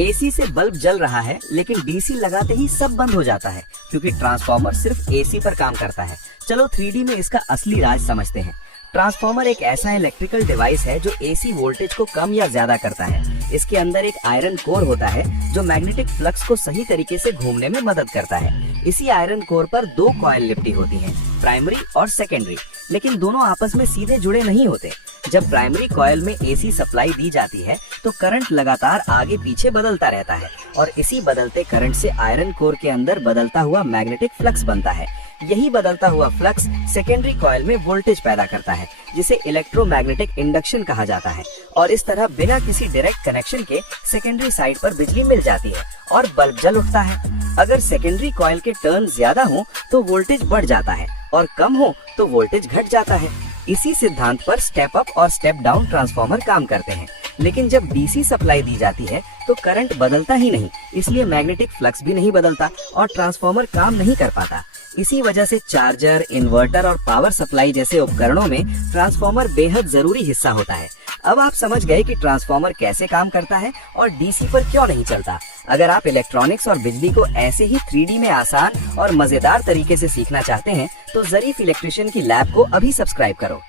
AC से bulb जल रहा है, लेकिन डीसी लगाते ही सब बंद हो जाता है क्योंकि ट्रांसफार्मर सिर्फ एसी पर काम करता है। चलो 3D में इसका असली राज समझते हैं। ट्रांसफार्मर एक ऐसा इलेक्ट्रिकल डिवाइस है जो एसी वोल्टेज को कम या ज्यादा करता है। इसके अंदर एक आयरन कोर होता है जो मैग्नेटिक फ्लक्स को सही तरीके से घूमने में मदद करता है। इसी आयरन कोर पर दो कॉइल लिपटी होती हैं, प्राइमरी और सेकेंडरी, लेकिन दोनों आपस में सीधे जुड़े नहीं होते। जब प्राइमरी कॉइल में एसी सप्लाई दी जाती है तो करंट लगातार आगे पीछे बदलता रहता है और इसी बदलते करंट से आयरन कोर के अंदर बदलता हुआ मैग्नेटिक फ्लक्स बनता है। यही बदलता हुआ फ्लक्स सेकेंडरी कॉइल में वोल्टेज पैदा करता है जिसे इलेक्ट्रोमैग्नेटिक इंडक्शन कहा जाता है और इस तरह बिना किसी डायरेक्ट कनेक्शन के सेकेंडरी साइड पर बिजली मिल जाती है और बल्ब जल उठता है। अगर सेकेंडरी कॉइल के टर्न ज्यादा हो तो वोल्टेज बढ़ जाता है और कम हो तो वोल्टेज घट जाता है। इसी सिद्धांत पर स्टेप अप और स्टेप डाउन ट्रांसफार्मर काम करते हैं। लेकिन जब डीसी सप्लाई दी जाती है तो करंट बदलता ही नहीं, इसलिए मैग्नेटिक फ्लक्स भी नहीं बदलता और ट्रांसफार्मर काम नहीं कर पाता। इसी वजह से चार्जर, इन्वर्टर और पावर सप्लाई जैसे उपकरणों में ट्रांसफार्मर बेहद जरूरी हिस्सा होता है। अब आप समझ गए कि ट्रांसफार्मर कैसे काम करता है और डीसी पर क्यों नहीं चलता। अगर आप इलेक्ट्रॉनिक्स और बिजली को ऐसे ही 3D में आसान और मजेदार तरीके से सीखना चाहते हैं तो जरीफ इलेक्ट्रिशियन की लैब को अभी सब्सक्राइब करो।